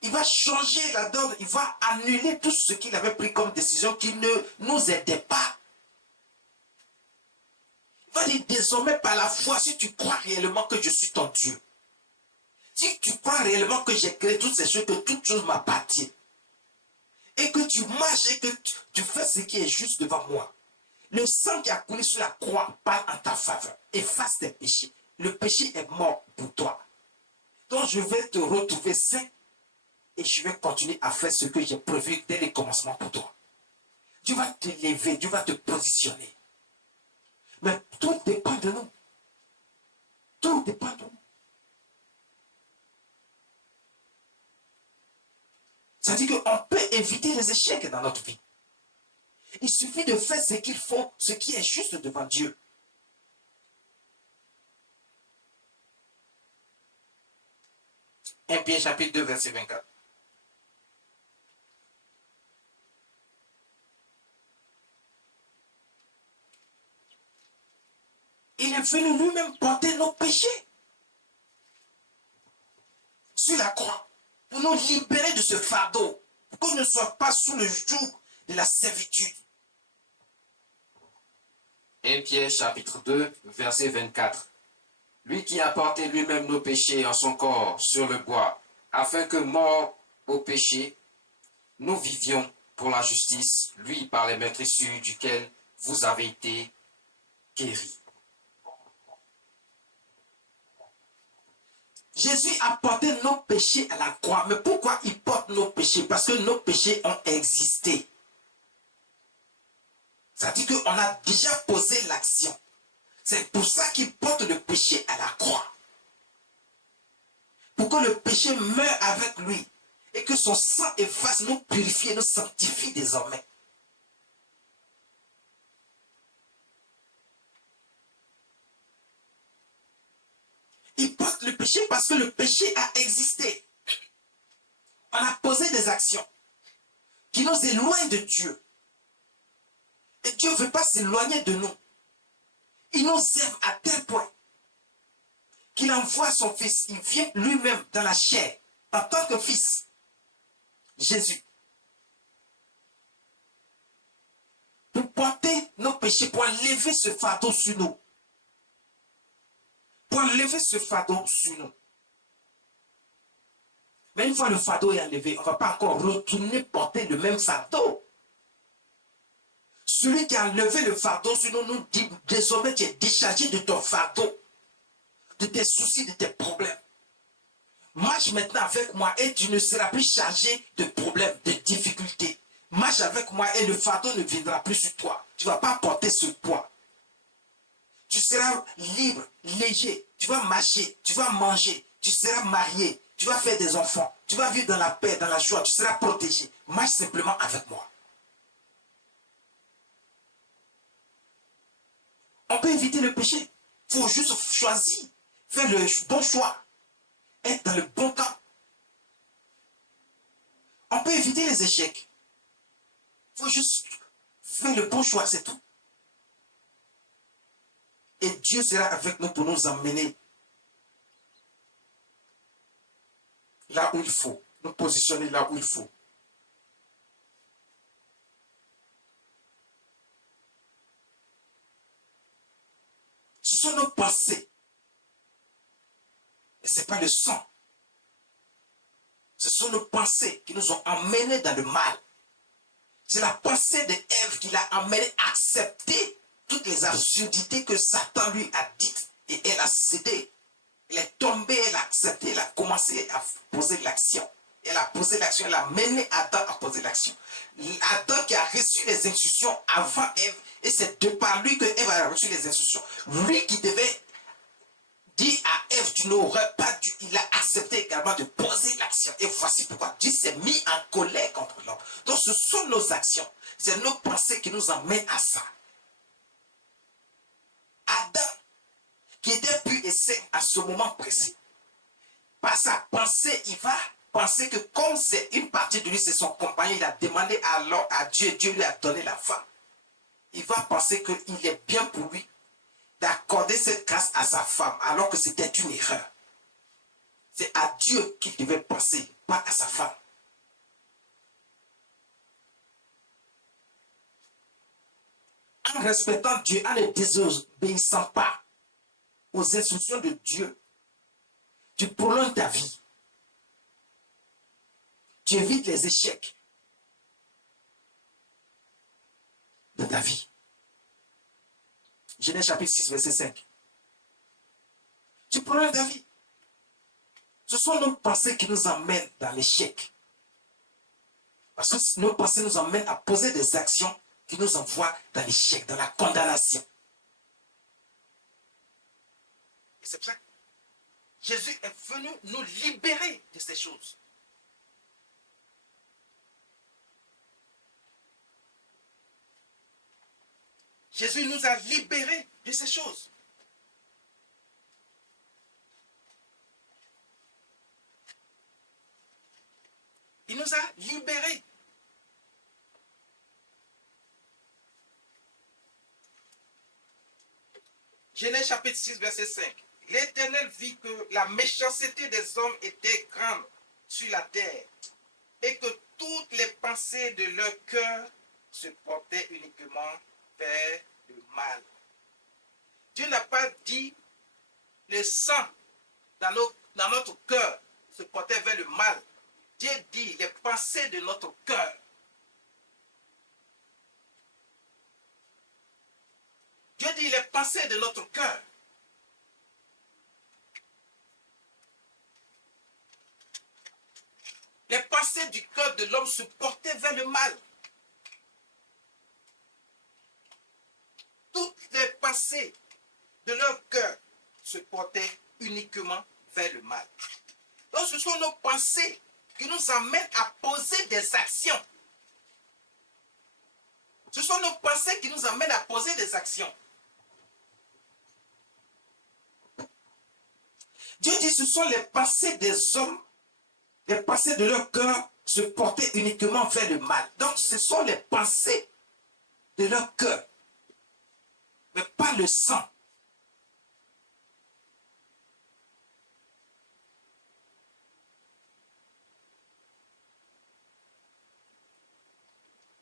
Il va changer la donne, il va annuler tout ce qu'il avait pris comme décision qui ne nous aidait pas. Il va dire désormais par la foi, si tu crois réellement que je suis ton Dieu, si tu crois réellement que j'ai créé toutes ces choses, que toutes choses m'appartiennent, et que tu marches et que tu fais ce qui est juste devant moi, le sang qui a coulé sur la croix parle en ta faveur, efface tes péchés. Le péché est mort pour toi. Donc je vais te retrouver saint et je vais continuer à faire ce que j'ai prévu dès le commencement pour toi. Tu vas te lever, tu vas te positionner. Mais tout dépend de nous. Tout dépend de nous. C'est-à-dire qu'on peut éviter les échecs dans notre vie. Il suffit de faire ce qu'il faut, ce qui est juste devant Dieu. Un Pierre chapitre 2, verset 24. Il est venu lui-même porter nos péchés sur la croix pour nous libérer de ce fardeau, pour qu'on ne soit pas sous le joug de la servitude. 1 Pierre chapitre 2, verset 24. Lui qui a porté lui-même nos péchés en son corps sur le bois, afin que, morts au péché, nous vivions pour la justice, lui par les meurtrissures duquel vous avez été guéris. Jésus a porté nos péchés à la croix. Mais pourquoi il porte nos péchés? Parce que nos péchés ont existé. C'est-à-dire qu'on a déjà posé l'action. C'est pour ça qu'il porte le péché à la croix. Pour que le péché meure avec lui. Et que son sang efface, nous purifie, nous sanctifie désormais. Il porte le péché parce que le péché a existé. On a posé des actions qui nous éloignent de Dieu. Et Dieu ne veut pas s'éloigner de nous. Il nous aime à tel point qu'il envoie son fils. Il vient lui-même dans la chair en tant que fils. Jésus. Pour porter nos péchés, pour enlever ce fardeau sur nous. Pour enlever ce fardeau sur nous. Mais une fois le fardeau est enlevé, on ne va pas encore retourner porter le même fardeau. Celui qui a enlevé le fardeau sur nous, nous dit désormais tu es déchargé de ton fardeau, de tes soucis, de tes problèmes. Marche maintenant avec moi et tu ne seras plus chargé de problèmes, de difficultés. Marche avec moi et le fardeau ne viendra plus sur toi. Tu ne vas pas porter ce poids. Tu seras libre, léger. Tu vas marcher, tu vas manger, tu seras marié, tu vas faire des enfants. Tu vas vivre dans la paix, dans la joie, tu seras protégé. Marche simplement avec moi. On peut éviter le péché. Il faut juste choisir, faire le bon choix, être dans le bon camp. On peut éviter les échecs. Il faut juste faire le bon choix, c'est tout. Et Dieu sera avec nous pour nous emmener là où il faut, nous positionner là où il faut. Ce sont nos pensées. Et ce n'est pas le sang. Ce sont nos pensées qui nous ont emmenés dans le mal. C'est la pensée d'Ève qui l'a amené à accepter toutes les absurdités que Satan lui a dites. Et elle a cédé. Elle est tombée, elle a accepté, elle a commencé à poser l'action. Elle a posé l'action, elle a mené Adam à poser l'action. Adam qui a reçu les instructions avant Ève, et c'est de par lui que Ève a reçu les instructions. Lui qui devait dit à Ève, tu n'aurais pas dû, il a accepté également de poser l'action. Et voici pourquoi Dieu s'est mis en colère contre l'homme. Donc ce sont nos actions, c'est nos pensées qui nous emmènent à ça. Adam, qui était pur et saint à ce moment précis, par sa pensée, il va penser que comme c'est une partie de lui, c'est son compagnon, il a demandé alors à Dieu, Dieu lui a donné la femme. Il va penser qu'il est bien pour lui d'accorder cette grâce à sa femme, alors que c'était une erreur. C'est à Dieu qu'il devait penser, pas à sa femme. En respectant Dieu, en ne désobéissant pas aux instructions de Dieu, tu prolonges ta vie. Tu évites les échecs de ta vie. Genèse chapitre 6, verset 5. Tu prolonges ta vie. Ce sont nos pensées qui nous emmènent dans l'échec. Parce que nos pensées nous emmènent à poser des actions qui nous envoient dans l'échec, dans la condamnation. Et c'est pour ça que Jésus est venu nous libérer de ces choses. Jésus nous a libérés de ces choses. Il nous a libérés. Genèse chapitre 6, verset 5. L'Éternel vit que la méchanceté des hommes était grande sur la terre et que toutes les pensées de leur cœur se portaient uniquement vers le mal. Dieu n'a pas dit le sang dans notre cœur se portait vers le mal. Dieu dit les pensées de notre cœur. Dieu dit les pensées de notre cœur. Les pensées du cœur de l'homme se portaient vers le mal. Toutes les pensées de leur cœur se portaient uniquement vers le mal. Donc ce sont nos pensées qui nous amènent à poser des actions. Ce sont nos pensées qui nous amènent à poser des actions. Dieu dit ce sont les pensées des hommes, les pensées de leur cœur se portaient uniquement vers le mal. Donc ce sont les pensées de leur cœur, mais pas le sang.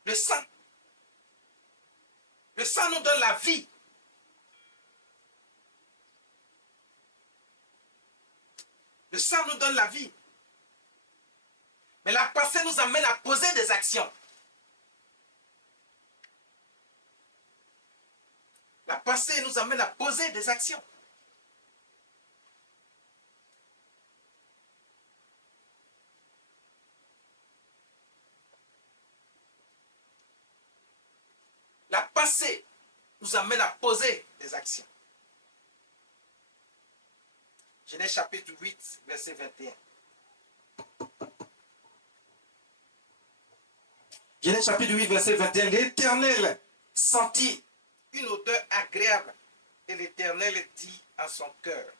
Le sang. Le sang nous donne la vie. Le sang nous donne la vie. Mais la pensée nous amène à poser des actions. La pensée nous amène à poser des actions. La pensée nous amène à poser des actions. Genèse chapitre 8, verset 21. Genèse chapitre 8, verset 21. L'Éternel sentit une odeur agréable et l'Éternel dit en son cœur,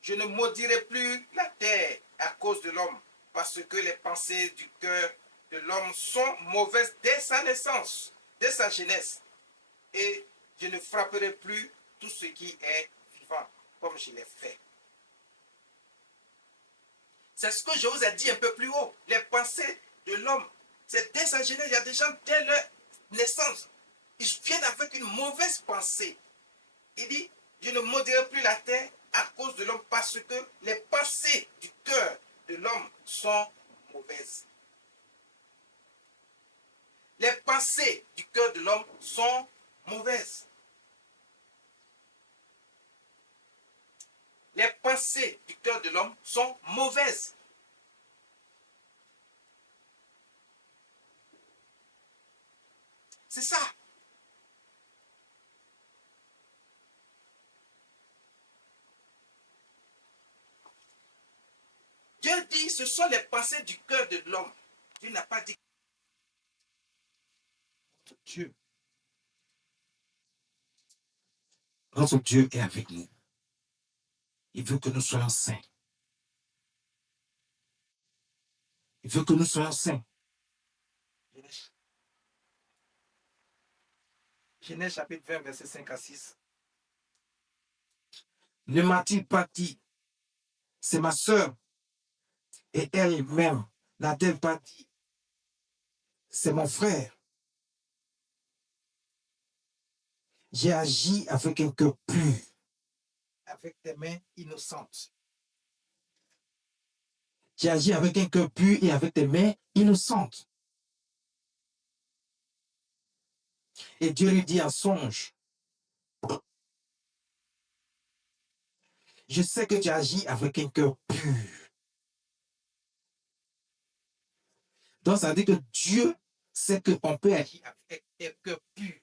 je ne maudirai plus la terre à cause de l'homme, parce que les pensées du cœur de l'homme sont mauvaises dès sa naissance, dès sa jeunesse, et je ne frapperai plus tout ce qui est vivant, comme je l'ai fait. C'est ce que je vous ai dit un peu plus haut. Les pensées de l'homme, c'est dès sa jeunesse. Il y a des gens, dès leur naissance, ils viennent avec une mauvaise pensée. Il dit, je ne maudirai plus la terre à cause de l'homme, parce que les pensées du cœur de l'homme sont mauvaises. Les pensées du cœur de l'homme sont mauvaises. Les pensées du cœur de l'homme sont mauvaises. C'est ça. Dieu dit, ce sont les pensées du cœur de l'homme. Dieu n'a pas dit Dieu. Notre Dieu est avec nous. Il veut que nous soyons saints. Il veut que nous soyons saints. Genèse chapitre 20, verset 5 à 6. Ne m'a-t-il pas dit, c'est ma sœur, et elle-même n'a-t-elle pas dit, c'est mon frère. J'ai agi avec un cœur pur, Avec des mains innocentes. j'ai agi avec un cœur pur et avec des mains innocentes. Et Dieu lui dit en songe, je sais que tu agis avec un cœur pur. Donc ça veut dire que Dieu sait qu'on peut agir Avec un cœur pur.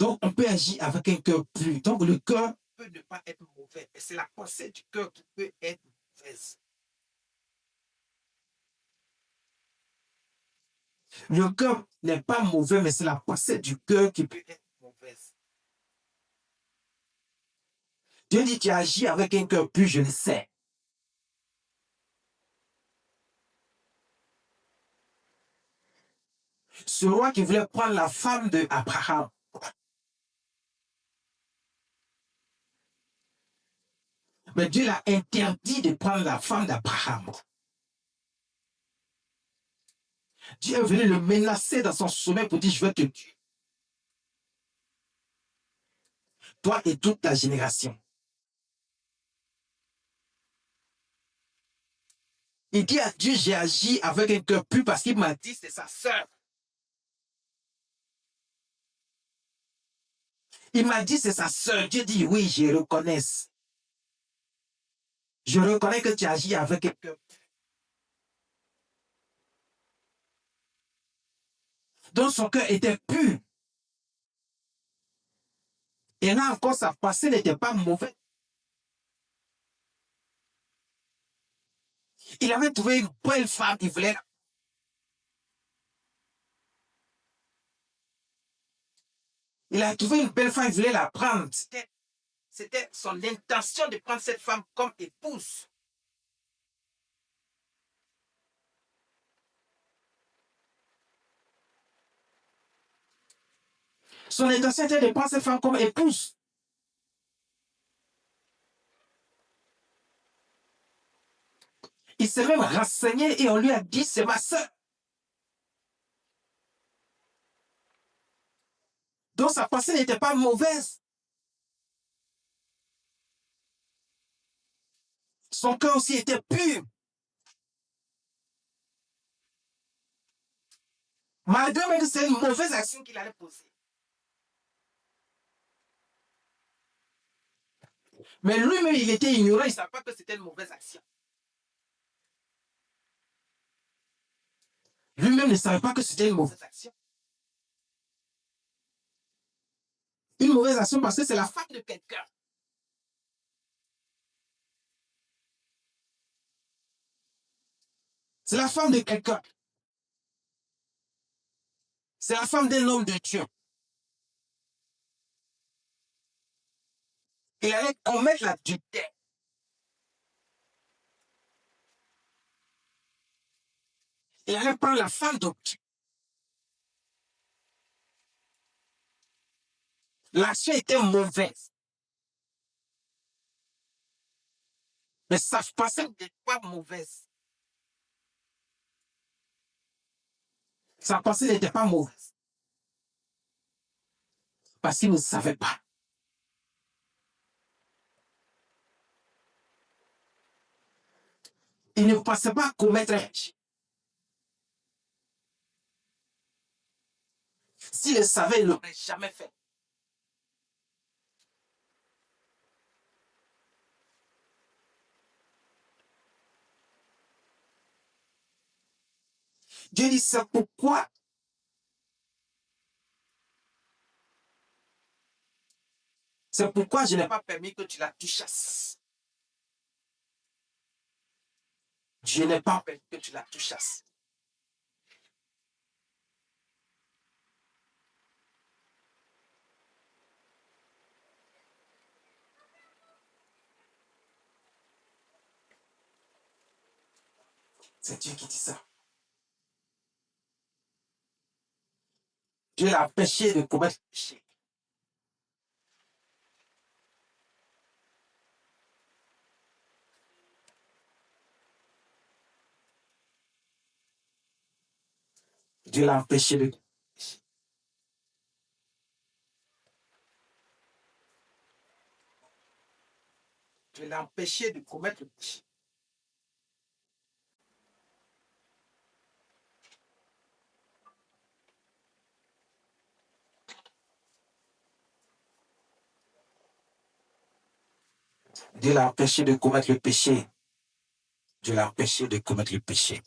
Donc, on peut agir avec un cœur pur. Donc, le cœur Peut ne pas être mauvais. Et c'est la pensée du cœur qui peut être mauvaise. Le cœur n'est pas mauvais, mais c'est la pensée du cœur qui peut Peut être mauvaise. Dieu dit, tu agis avec un cœur pur, je le sais. Ce roi qui voulait prendre la femme d'Abraham, mais Dieu l'a interdit de prendre la femme d'Abraham. Dieu est venu le menacer dans son sommeil pour dire, je vais te tuer. Toi et toute ta génération. Il dit à Dieu, j'ai agi avec un cœur pur parce qu'il m'a dit, c'est sa sœur. Il m'a dit, c'est sa sœur. Dieu dit, oui, je reconnais. Je reconnais que tu agis avec un cœur pur. Donc son cœur était pur. Et là encore, sa passé n'était pas mauvais. Il avait trouvé une belle femme, il voulait. Il a trouvé une belle femme, il voulait la prendre. C'était son intention de prendre cette femme comme épouse. Son intention était de prendre cette femme comme épouse. Il s'est même renseigné et on lui a dit, c'est ma soeur. Donc sa pensée n'était pas mauvaise. Son cœur aussi était pur. Malgré même que c'est une mauvaise action qu'il allait poser. Mais lui-même, il était ignorant, il ne savait pas que c'était une mauvaise action. Lui-même ne savait pas que c'était une mauvaise action. Une mauvaise action parce que c'est la femme de quelqu'un. C'est la femme de quelqu'un. C'est la femme d'un homme de Dieu. Il allait commettre l'adultère. Il allait prendre la femme de Dieu. L'action était mauvaise. Mais sa pensée n'était pas mauvaise. Sa pensée n'était pas mauvaise. Parce qu'il ne savait pas. Il ne pensait pas commettre un péché. S'il le savait, il ne l'aurait jamais fait. Dieu dit, c'est pourquoi C'est pourquoi je Je n'ai n'ai pas permis que tu la touchasses. Je n'ai pas Permis que tu la touchasses. C'est Dieu qui dit ça. Dieu l'a empêché de commettre le péché. Dieu l'a empêché de pécher. Dieu l'a empêché de commettre le péché. Dieu l'a empêché de commettre le péché. Dieu l'a empêché de commettre le péché.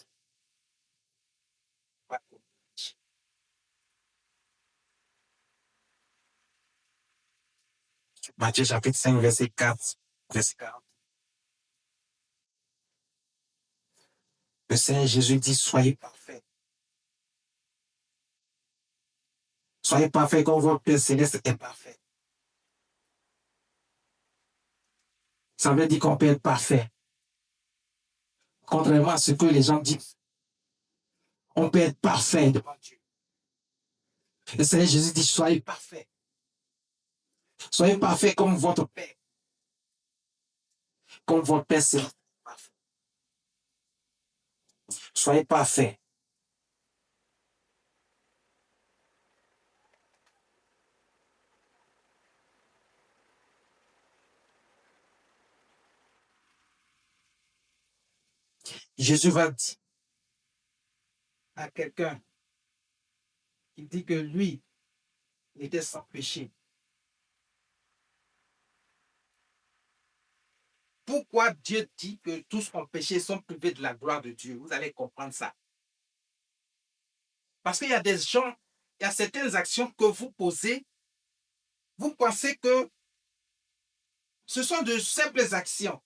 Matthieu chapitre 5, verset 4. Verset 40. Le Seigneur Jésus dit, soyez parfaits. Soyez parfaits comme votre Père Céleste est parfait. Ça veut dire qu'on peut être parfait. Contrairement à ce que les gens disent, on peut être parfait devant Dieu. Le Seigneur Jésus dit, soyez parfaits. Soyez parfaits comme votre Père. Comme votre Père Céleste est parfait. Soyez parfaits. Jésus va dire à quelqu'un qui dit que lui était sans péché. Pourquoi Dieu dit que tous ont péché sont privés de la gloire de Dieu? Vous allez comprendre ça. Parce qu'il y a des gens, il y a certaines actions que vous posez, vous pensez que ce sont de simples actions.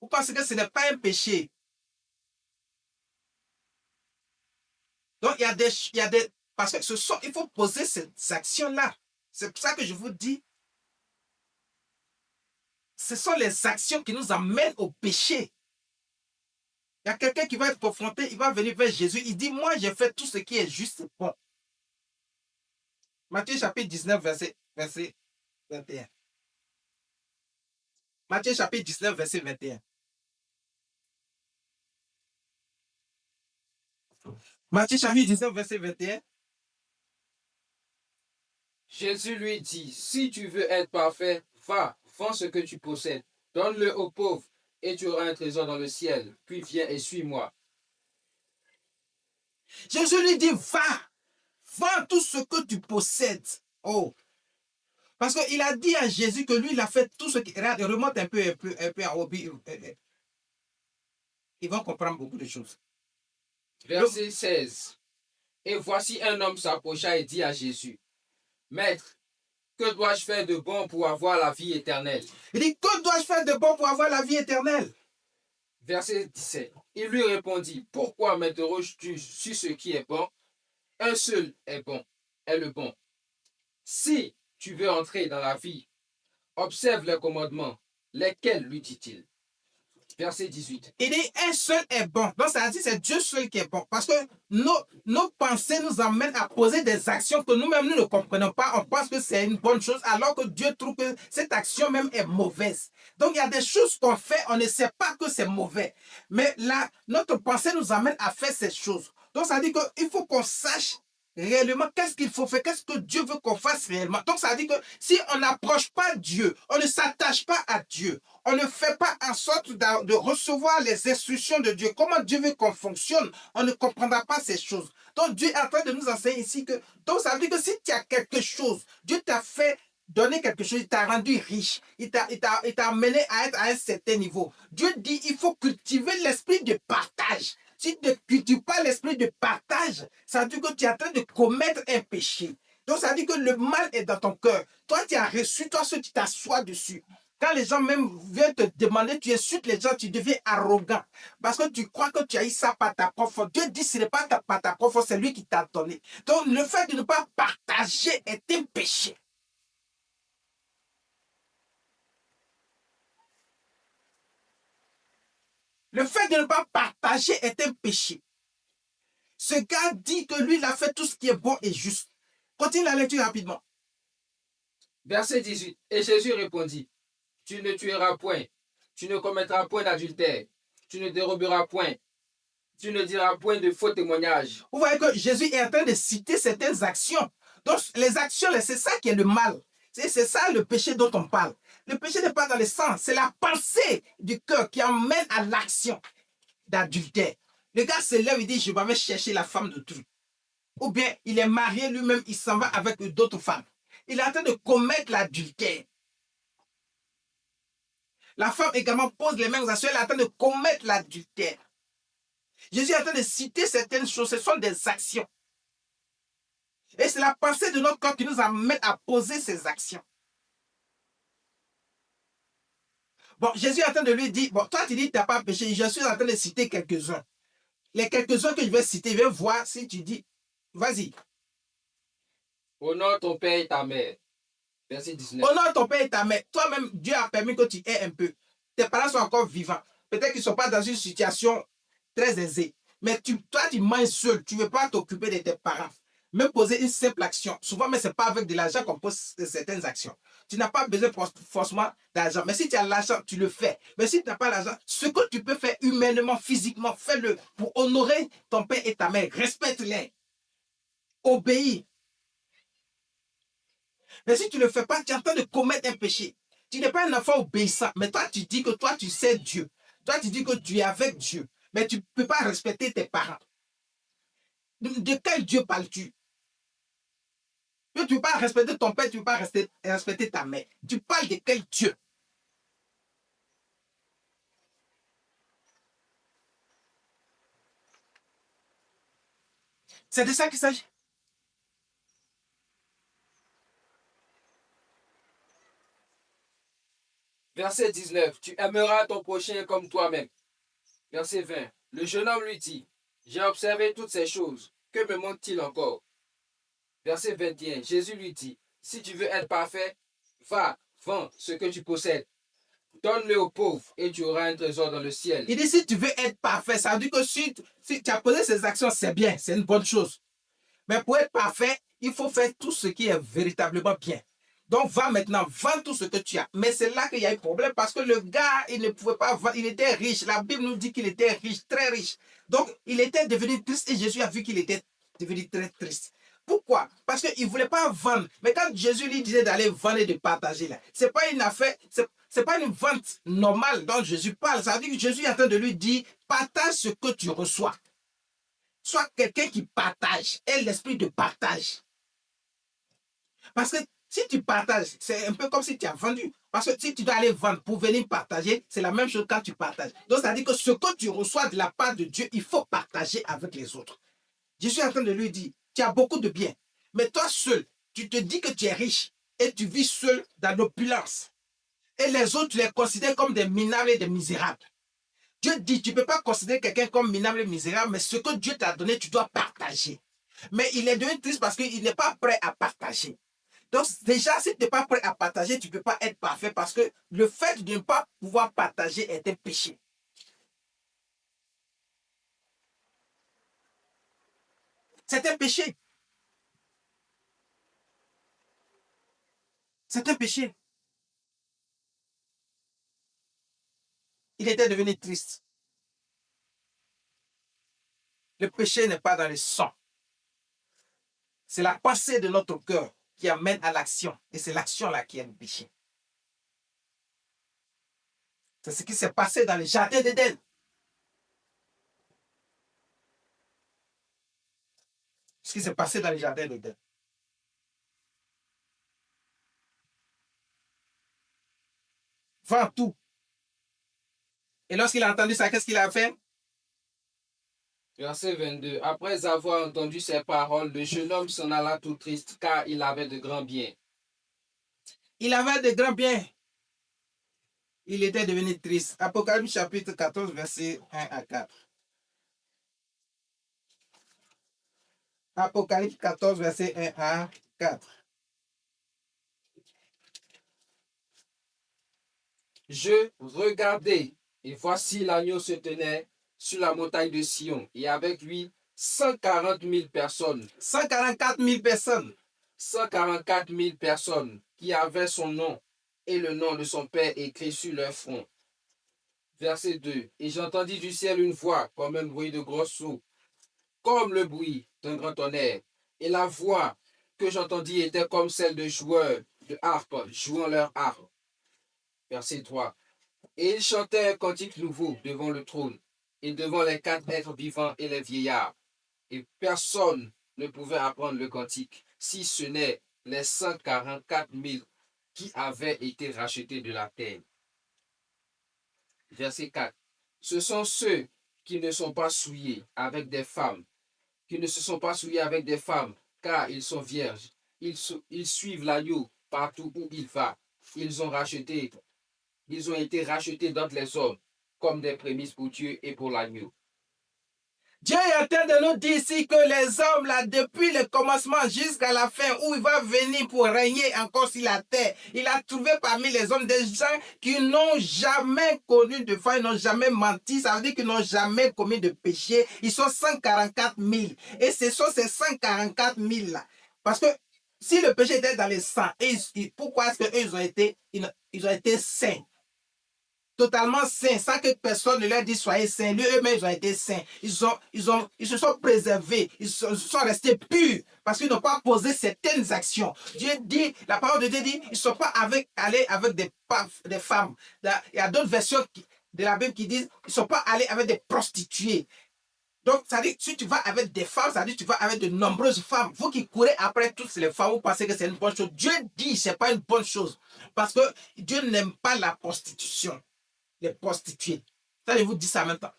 Vous pensez que ce n'est pas un péché. Donc, il y a des parce que il faut poser ces actions-là. C'est pour ça que je vous dis, ce sont les actions qui nous amènent au péché. Il y a quelqu'un qui va être confronté, il va venir vers Jésus, il dit, moi, j'ai fait tout ce qui est juste et bon. Matthieu chapitre 19, verset 21. Matthieu chapitre 19, verset 21. Matthieu chapitre 19, verset 21. Jésus lui dit, si tu veux être parfait, va, vends ce que tu possèdes, donne-le aux pauvres, et tu auras un trésor dans le ciel. Puis viens et suis-moi. Jésus lui dit, va, vends tout ce que tu possèdes. Oh, parce qu'il a dit à Jésus que lui, il a fait tout ce qui... Remonte un peu en haut. Ils vont comprendre beaucoup de choses. Verset 16. Et voici un homme s'approcha et dit à Jésus, Maître, que dois-je faire de bon pour avoir la vie éternelle? Il dit, que dois-je faire de bon pour avoir la vie éternelle? Verset 17. Il lui répondit, pourquoi m'interroges-tu sur ce qui est bon? Un seul est bon, est le bon. Si tu veux entrer dans la vie, observe les commandements. Lesquels, lui dit-il? Verset 18. Il dit, un seul est bon. Donc, ça veut dire que c'est Dieu seul qui est bon. Parce que nos pensées nous amènent à poser des actions que nous-mêmes, nous ne comprenons pas. On pense que c'est une bonne chose, alors que Dieu trouve que cette action même est mauvaise. Donc, il y a des choses qu'on fait, on ne sait pas que c'est mauvais. Mais là, notre pensée nous amène à faire ces choses. Donc, ça veut dire qu'il faut qu'on sache réellement qu'est-ce qu'il faut faire, qu'est-ce que Dieu veut qu'on fasse réellement. Donc, ça veut dire que si on n'approche pas Dieu, on ne s'attache pas à Dieu, on ne fait pas en sorte de recevoir les instructions de Dieu, comment Dieu veut qu'on fonctionne, on ne comprendra pas ces choses. Donc, Dieu est en train de nous enseigner ici que, donc ça veut dire que si tu as quelque chose, Dieu t'a fait donner quelque chose, il t'a rendu riche, il t'a amené à être à un certain niveau. Dieu dit, il faut cultiver l'esprit de partage. Si tu ne cultives pas l'esprit de partage, ça veut dire que tu es en train de commettre un péché. Donc, ça dit que le mal est dans ton cœur. Toi, tu as reçu, toi, seul, tu t'assois dessus. Quand les gens même viennent te demander, tu insultes les gens, tu deviens arrogant. Parce que tu crois que tu as eu ça par ta propre force. Dieu dit, ce n'est pas par ta propre force, c'est lui qui t'a donné. Donc, le fait de ne pas partager est un péché. Le fait de ne pas partager est un péché. Ce gars dit que lui, il a fait tout ce qui est bon et juste. Continue la lecture rapidement. Verset 18. Et Jésus répondit, tu ne tueras point, tu ne commettras point d'adultère, tu ne déroberas point, tu ne diras point de faux témoignages. Vous voyez que Jésus est en train de citer certaines actions. Donc, les actions, c'est ça qui est le mal. C'est ça le péché dont on parle. Le péché n'est pas dans le sang, c'est la pensée du cœur qui emmène à l'action d'adultère. Le gars se lève, il dit, je vais chercher la femme de truc. Ou bien, il est marié lui-même, il s'en va avec d'autres femmes. Il est en train de commettre l'adultère. La femme également pose les mêmes actions, elle est en train de commettre l'adultère. Jésus est en train de citer certaines choses, ce sont des actions. Et c'est la pensée de notre corps qui nous amène à poser ces actions. Bon, Jésus est en train de lui dire, bon, toi tu dis que tu n'as pas péché, je suis en train de citer quelques-uns. Les quelques-uns que je vais citer, je vais voir si tu dis, vas-y. Honore ton père et ta mère. Verset 19. Honore ton père et ta mère. Toi-même, Dieu a permis que tu aies un peu. Tes parents sont encore vivants. Peut-être qu'ils ne sont pas dans une situation très aisée. Mais toi, tu manges seul. Tu ne veux pas t'occuper de tes parents. Même poser une simple action. Souvent, mais ce n'est pas avec de l'argent qu'on pose certaines actions. Tu n'as pas besoin forcément d'argent. Mais si tu as l'argent, tu le fais. Mais si tu n'as pas l'argent, ce que tu peux faire humainement, physiquement, fais-le pour honorer ton père et ta mère. Respecte-les. Obéis. Mais si tu ne le fais pas, tu es en train de commettre un péché. Tu n'es pas un enfant obéissant. Mais toi, tu dis que toi, tu sais Dieu. Toi, tu dis que tu es avec Dieu. Mais tu ne peux pas respecter tes parents. De quel Dieu parles-tu? Tu ne peux pas respecter ton père, tu ne peux pas respecter ta mère. Tu parles de quel Dieu? C'est de ça qu'il s'agit. Verset 19. Tu aimeras ton prochain comme toi-même. Verset 20. Le jeune homme lui dit, j'ai observé toutes ces choses. Que me manque-t-il encore? Verset 21. Jésus lui dit, si tu veux être parfait, va, vends ce que tu possèdes. Donne-le aux pauvres et tu auras un trésor dans le ciel. Il dit, si tu veux être parfait, ça veut dire que si tu as posé ces actions, c'est bien, c'est une bonne chose. Mais pour être parfait, il faut faire tout ce qui est véritablement bien. Donc, va maintenant, vends tout ce que tu as. Mais c'est là qu'il y a un problème parce que le gars, il ne pouvait pas vendre, il était riche. La Bible nous dit qu'il était riche, très riche. Donc, il était devenu triste et Jésus a vu qu'il était devenu très triste. Pourquoi? Parce qu'il ne voulait pas vendre. Mais quand Jésus lui disait d'aller vendre et de partager, là, ce n'est pas une affaire, c'est pas une vente normale dont Jésus parle. Ça veut dire que Jésus est en train de lui dire, partage ce que tu reçois. Sois quelqu'un qui partage, et l'esprit de partage. Parce que si tu partages, c'est un peu comme si tu as vendu. Parce que si tu dois aller vendre pour venir partager, c'est la même chose quand tu partages. Donc, ça veut dire que ce que tu reçois de la part de Dieu, il faut partager avec les autres. Je suis en train de lui dire, tu as beaucoup de biens, mais toi seul, tu te dis que tu es riche et tu vis seul dans l'opulence. Et les autres, tu les considères comme des minables et des misérables. Dieu dit, tu ne peux pas considérer quelqu'un comme minable et misérable, mais ce que Dieu t'a donné, tu dois partager. Mais il est devenu triste parce qu'il n'est pas prêt à partager. Donc déjà, si tu n'es pas prêt à partager, tu ne peux pas être parfait parce que le fait de ne pas pouvoir partager est un péché. C'est un péché. C'est un péché. Il était devenu triste. Le péché n'est pas dans le sang. C'est la pensée de notre cœur qui amène à l'action. Et c'est l'action-là qui est le péché. C'est ce qui s'est passé dans le jardin d'Éden. Ce qui s'est passé dans le jardin d'Éden. Vends tout. Et lorsqu'il a entendu ça, qu'est-ce qu'il a fait? Verset 22. Après avoir entendu ces paroles, le jeune homme s'en alla tout triste, car il avait de grands biens. Il avait de grands biens. Il était devenu triste. Apocalypse chapitre 14, verset 1 à 4. Apocalypse 14, verset 1 à 4. Je regardai, et voici l'agneau se tenait sur la montagne de Sion, et avec lui 140 000 personnes. 144 000 personnes. 144 000 personnes qui avaient son nom et le nom de son père écrit sur leur front. Verset 2. Et j'entendis du ciel une voix comme un bruit de gros eaux, comme le bruit d'un grand tonnerre. Et la voix que j'entendis était comme celle de joueurs de harpe jouant leur harpe. Verset 3. Et ils chantaient un cantique nouveau devant le trône et devant les 4 êtres vivants et les vieillards. Et personne ne pouvait apprendre le cantique, si ce n'est les 144 000 qui avaient été rachetés de la terre. Verset 4. Ce sont ceux qui ne sont pas souillés avec des femmes, qui ne se sont pas souillés avec des femmes, car ils sont vierges. Ils suivent l'agneau partout où il va. Ils ont été rachetés d'entre les hommes comme des prémices pour Dieu et pour l'agneau. Dieu est en train de nous dire ici que les hommes, là, depuis le commencement jusqu'à la fin, où il va venir pour régner encore sur la terre, il a trouvé parmi les hommes des gens qui n'ont jamais connu de foi, ils n'ont jamais menti, ça veut dire qu'ils n'ont jamais commis de péché. Ils sont 144 000. Et ce sont ces 144 000 là. Parce que si le péché était dans les sangs, pourquoi est-ce qu'eux, ils ont été saints? Totalement saints, sans que personne ne leur dise soyez saints. Eux-mêmes, ils ont été saints. Ils se sont préservés. Ils sont restés purs parce qu'ils n'ont pas posé certaines actions. Dieu dit, la parole de Dieu dit, ils ne sont pas allés avec des femmes. Il y a d'autres versions de la Bible qui disent, ils ne sont pas allés avec des prostituées. Donc, ça dit, si tu vas avec des femmes, ça dit tu vas avec de nombreuses femmes. Vous qui courez après toutes les femmes, vous pensez que c'est une bonne chose. Dieu dit que ce n'est pas une bonne chose. Parce que Dieu n'aime pas la prostitution. Les prostituées. Ça, je vous dis ça en même temps.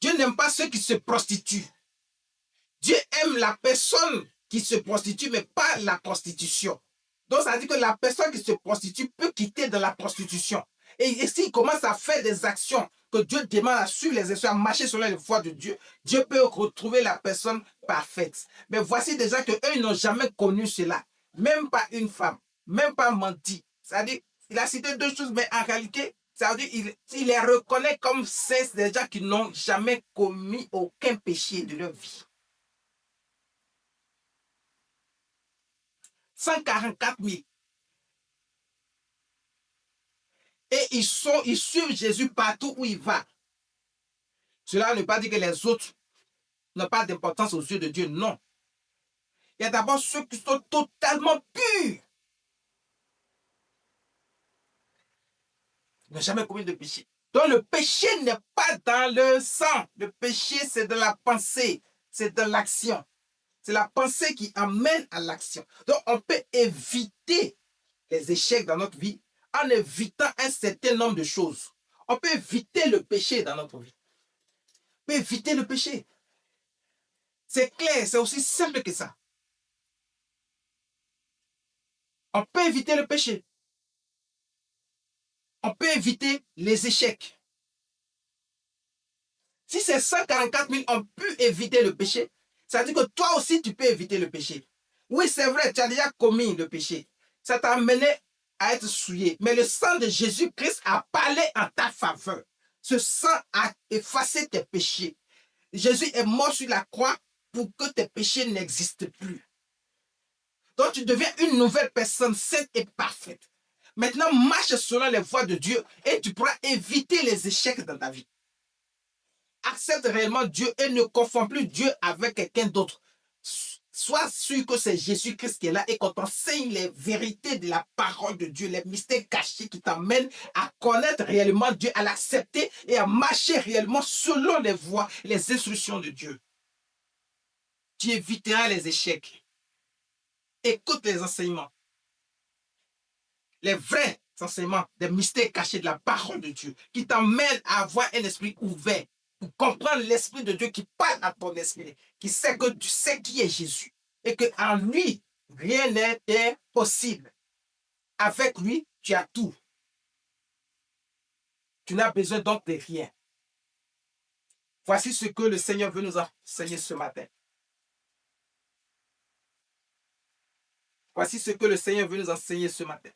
Dieu n'aime pas ceux qui se prostituent. Dieu aime la personne qui se prostitue, mais pas la prostitution. Donc, ça veut dire que la personne qui se prostitue peut quitter de la prostitution. Et s'il commence à faire des actions que Dieu demande à suivre les instructions, à marcher sur les voies de Dieu, Dieu peut retrouver la personne parfaite. Mais voici des gens qu'eux, ils n'ont jamais connu cela. Même pas une femme, même pas menti. C'est-à-dire, il a cité deux choses, mais en réalité, ça veut dire il les reconnaît comme saints, des gens qui n'ont jamais commis aucun péché de leur vie. 144 000. Et ils suivent Jésus partout où il va. Cela ne veut pas dire que les autres n'ont pas d'importance aux yeux de Dieu, non. Il y a d'abord ceux qui sont totalement purs. Ils n'ont jamais commis de péché. Donc le péché n'est pas dans le sang. Le péché, c'est de la pensée, c'est de l'action. C'est la pensée qui amène à l'action. Donc on peut éviter les échecs dans notre vie en évitant un certain nombre de choses. On peut éviter le péché dans notre vie. On peut éviter le péché. C'est clair, c'est aussi simple que ça. On peut éviter le péché. On peut éviter les échecs. Si c'est 144 000 ont pu éviter le péché, ça veut dire que toi aussi tu peux éviter le péché. Oui, c'est vrai, tu as déjà commis le péché. Ça t'a amené à être souillé. Mais le sang de Jésus-Christ a parlé en ta faveur. Ce sang a effacé tes péchés. Jésus est mort sur la croix pour que tes péchés n'existent plus. Donc tu deviens une nouvelle personne sainte et parfaite. Maintenant, marche selon les voies de Dieu et tu pourras éviter les échecs dans ta vie. Accepte réellement Dieu et ne confonds plus Dieu avec quelqu'un d'autre. Sois sûr que c'est Jésus-Christ qui est là et qu'on t'enseigne les vérités de la parole de Dieu, les mystères cachés qui t'amènent à connaître réellement Dieu, à l'accepter et à marcher réellement selon les voies, les instructions de Dieu. Tu éviteras les échecs. Écoute les enseignements. Les vrais enseignements, des mystères cachés de la parole de Dieu qui t'emmènent à avoir un esprit ouvert pour comprendre l'Esprit de Dieu qui parle à ton esprit, qui sait que tu sais qui est Jésus et qu'en lui, rien n'est impossible. Avec lui, tu as tout. Tu n'as besoin donc de rien. Voici ce que le Seigneur veut nous enseigner ce matin. Voici ce que le Seigneur veut nous enseigner ce matin.